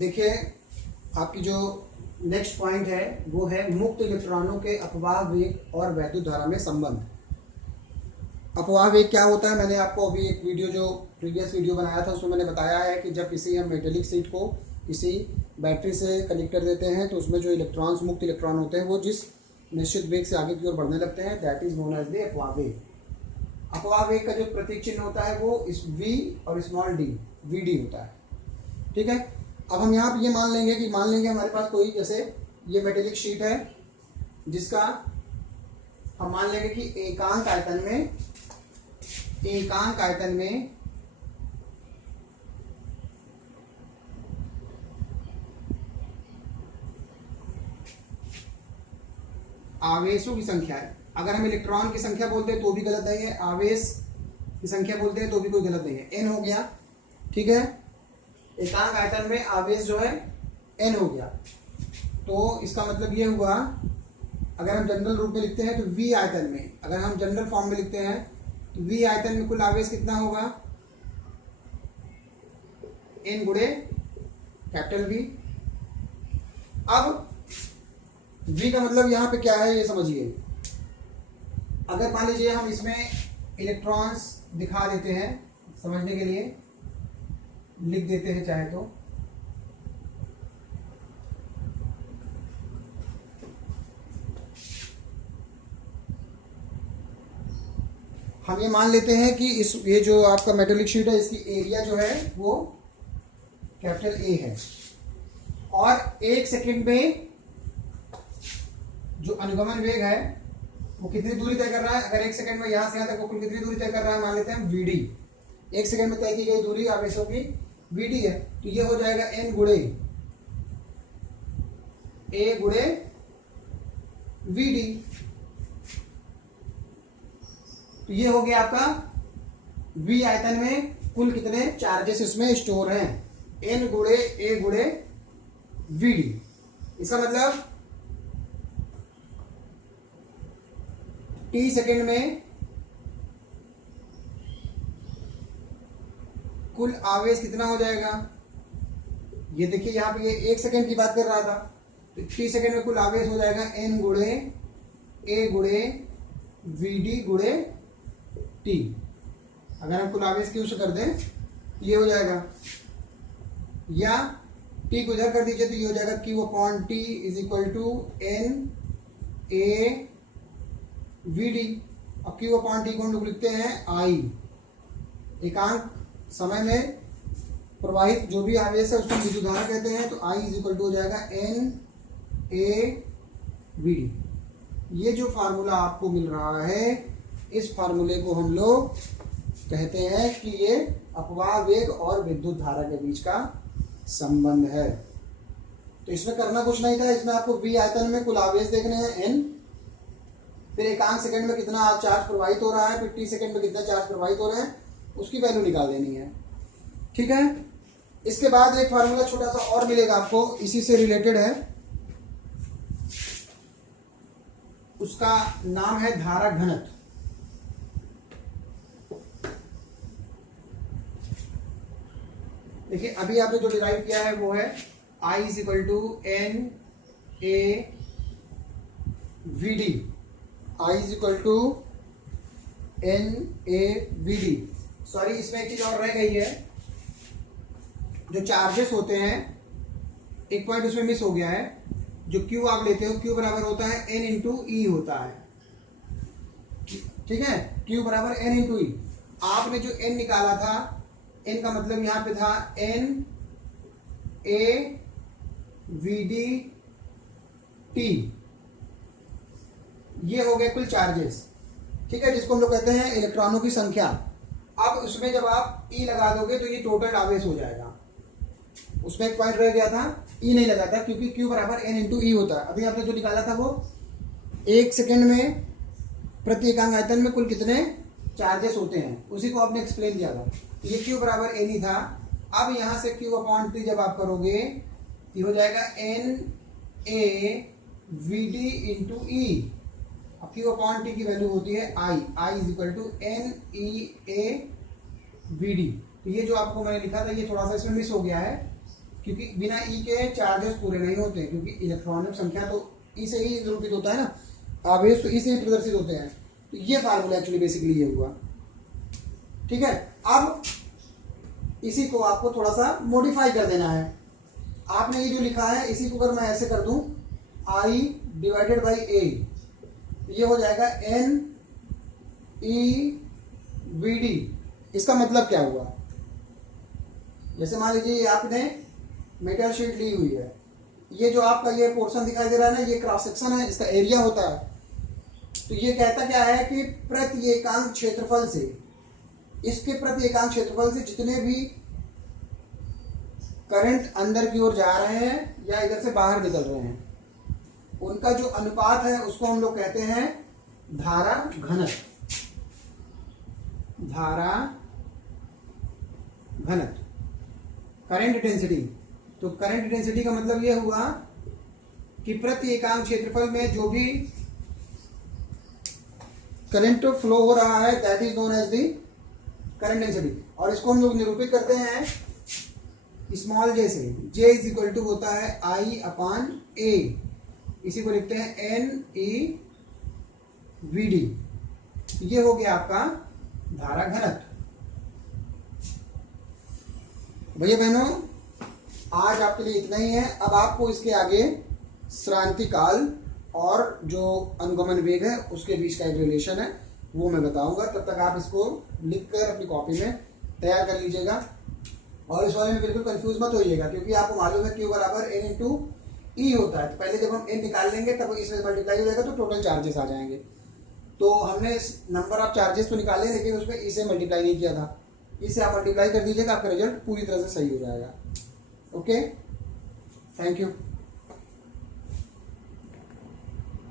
देखिए, आपकी जो नेक्स्ट पॉइंट है वो है मुक्त इलेक्ट्रॉनों के अपवाह वेग और वैद्युत धारा में संबंध। अपवाह वेग क्या होता है, मैंने आपको अभी एक वीडियो जो प्रीवियस वीडियो बनाया था उसमें मैंने बताया है कि जब किसी हम मेटेलिक शीट को किसी बैटरी से कनेक्ट कर देते हैं तो उसमें जो इलेक्ट्रॉन्स मुक्त इलेक्ट्रॉन होते हैं वो जिस निश्चित वेग से आगे की ओर बढ़ने लगते हैं, that is known as the अपवाह वेग। अपवाह वेग का जो प्रतीक चिन्ह होता है वो इस v और स्मॉल d vd होता है। ठीक है, अब हम यहाँ पे ये मान लेंगे हमारे पास कोई, जैसे ये मेटेलिक शीट है जिसका हम मान लेंगे कि एकांक आयतन में आवेशों की संख्या है। अगर हम इलेक्ट्रॉन की संख्या बोलते हैं तो भी गलत नहीं है, आवेश की संख्या बोलते हैं तो भी कोई गलत नहीं है। n हो गया, ठीक है, एकांक आयतन में आवेश जो है n हो गया। तो इसका मतलब ये हुआ, अगर हम जनरल रूप में लिखते हैं तो v आयतन में, अगर हम जनरल फॉर्म में लिखते हैं तो v आयतन में कुल आवेश कितना होगा, n गुणे कैपिटल V। अब v का मतलब यहाँ पे क्या है ये समझिए। अगर मान लीजिए हम इसमें इलेक्ट्रॉन्स दिखा देते हैं, समझने के लिए लिख देते हैं चाहे तो, हम ये मान लेते हैं कि ये जो आपका मेटेलिक शीट है इसकी एरिया जो है वो कैपिटल A है और 1 सेकंड में जो अनुगमन वेग है वो कितनी दूरी तय कर रहा है। अगर 1 सेकंड में यहां से यहां तक वो कुल कितनी दूरी तय कर रहा है, मान लेते हैं vd। 1 सेकंड में तय की गई दूरी आवेशों की vd है, तो ये हो जाएगा n गुणे a गुणे vd। तो ये हो गया आपका v आयतन में कुल कितने चार्जेस इसमें स्टोर हैं, n गुणे a गुणे vd। इसका मतलब t सेकंड में कुल आवेश कितना हो जाएगा, ये देखिए यहाँ पे ये 1 सेकंड की बात कर रहा था, तो t सेकंड में कुल आवेश हो जाएगा n गुणे a गुणे vd गुणे t। अगर हम कुल आवेश q से कर दें ये हो जाएगा, या t को इधर कर दीजिए तो ये हो जाएगा q upon t is equal to n a vd। अब q अपॉन t को हम लोग लिखते हैं I। एकांक समय में प्रवाहित जो भी आवेश है उसको हम विद्युत धारा कहते हैं, तो I इज इक्वल टू हो जाएगा n a vd। ये जो फार्मूला आपको मिल रहा है इस फार्मूले को हम लोग कहते हैं कि ये अपवाह वेग और विद्युत धारा के बीच का संबंध है। तो इसमें करना कुछ नहीं था, इसमें आपको v आयतन में कुल आवेश देखने हैं n, फिर एकांक सेकंड में कितना चार्ज प्रवाहित हो रहा है, फिर t सेकंड में कितना चार्ज प्रवाहित हो रहे हैं, उसकी वैल्यू निकाल देनी है। ठीक है, इसके बाद एक फार्मूला छोटा सा और मिलेगा आपको, इसी से रिलेटेड है, उसका नाम है धारा घनत्व। देखिए अभी आपने जो डिराइव किया है वो है I is equal to n a vd। I is equal to n a vd। Sorry, इसमें एक चीज और रह गई है, जो चार्जेस होते हैं एक पॉइंट उसमें मिस हो गया है। जो Q आप लेते हो Q बराबर होता है n इंटू ई होता है, ठीक है, Q बराबर n इंटू ई। आपने जो n निकाला था, n का मतलब यहां पे था n a vd t, ये हो गए कुल चार्जेस, ठीक है, जिसको हम लोग कहते हैं इलेक्ट्रॉनों की संख्या। अब उसमें जब आप E लगा दोगे तो ये टोटल आवेश हो जाएगा। उसमें एक पॉइंट रह गया था, E नहीं लगा था क्योंकि Q बराबर n इंटू ई होता है। अभी आपने जो निकाला था वो 1 सेकंड में प्रति एकांक आयतन में कुल कितने चार्जेस होते हैं, उसी को आपने एक्सप्लेन किया था। ये Q बराबर n ही था। अब यहां से Q अपॉन T जब आप करोगे ये हो जाएगा n a vd into e. अब Q अपॉन T की वैल्यू होती है I is equal to n e a vd। तो ये जो आपको मैंने लिखा था ये थोड़ा सा इसमें मिस हो गया है, Q क्योंकि बिना ई के चार्जेस पूरे नहीं होते, क्योंकि इलेक्ट्रॉनिक संख्या तो ई से ही निरूपित होता है ना, आवेश तो ई से ही प्रदर्शित होते हैं। तो ये फार्मूला एक्चुअली बेसिकली ये हुआ। ठीक है, अब इसी को आपको थोड़ा सा मॉडिफाई कर देना है। आपने ये जो लिखा है इसी को अगर मैं ऐसे कर दूं I डिवाइडेड बाई ए, ये हो जाएगा एन ई वी डी। इसका मतलब क्या हुआ, जैसे मान लीजिए आपने मेटल शीट ली हुई है, ये जो आपका ये पोर्शन दिखाई दे रहा है ना, ये क्रॉस सेक्शन है, इसका एरिया होता है। तो ये कहता क्या है कि प्रति एकांक क्षेत्रफल से, इसके प्रति एकांक क्षेत्रफल से जितने भी करंट अंदर की ओर जा रहे हैं या इधर से बाहर निकल रहे हैं, उनका जो अनुपात है उसको हम लोग कहते हैं धारा घनत्व। धारा घनत्व, करंट डेंसिटी। तो करंट डेंसिटी का मतलब यह हुआ कि प्रति एकांक क्षेत्रफल में जो भी करंट फ्लो हो रहा है that is known as the current density. और इसको हम लोग निरूपित करते हैं स्मॉल जे से। जे इज इक्वल टू होता है आई अपान ए, इसी को लिखते हैं एन ई वी डी। ये हो गया आपका धारा घनत्व। भैया बहनों, आज आपके लिए इतना ही है। अब आपको इसके आगे श्रांति काल और जो अनुगमन वेग है उसके बीच का एक रिलेशन है वो मैं बताऊंगा। तब तक आप इसको लिखकर अपनी कॉपी में तैयार कर लीजिएगा। और इस वाले में बिल्कुल कंफ्यूज मत होइएगा, क्योंकि आपको मालूम है Q बराबर N इंटू ई होता है। तो पहले जब हम N निकाल लेंगे तब इसमें मल्टीप्लाई हो जाएगा तो टोटल चार्जेस आ जाएंगे। तो हमने नंबर ऑफ चार्जेस तो निकाले, लेकिन उसमें ई से मल्टीप्लाई नहीं किया था। इसे आप मल्टीप्लाई कर दीजिएगा, आपका रिजल्ट पूरी तरह से सही हो जाएगा। Okay, thank you.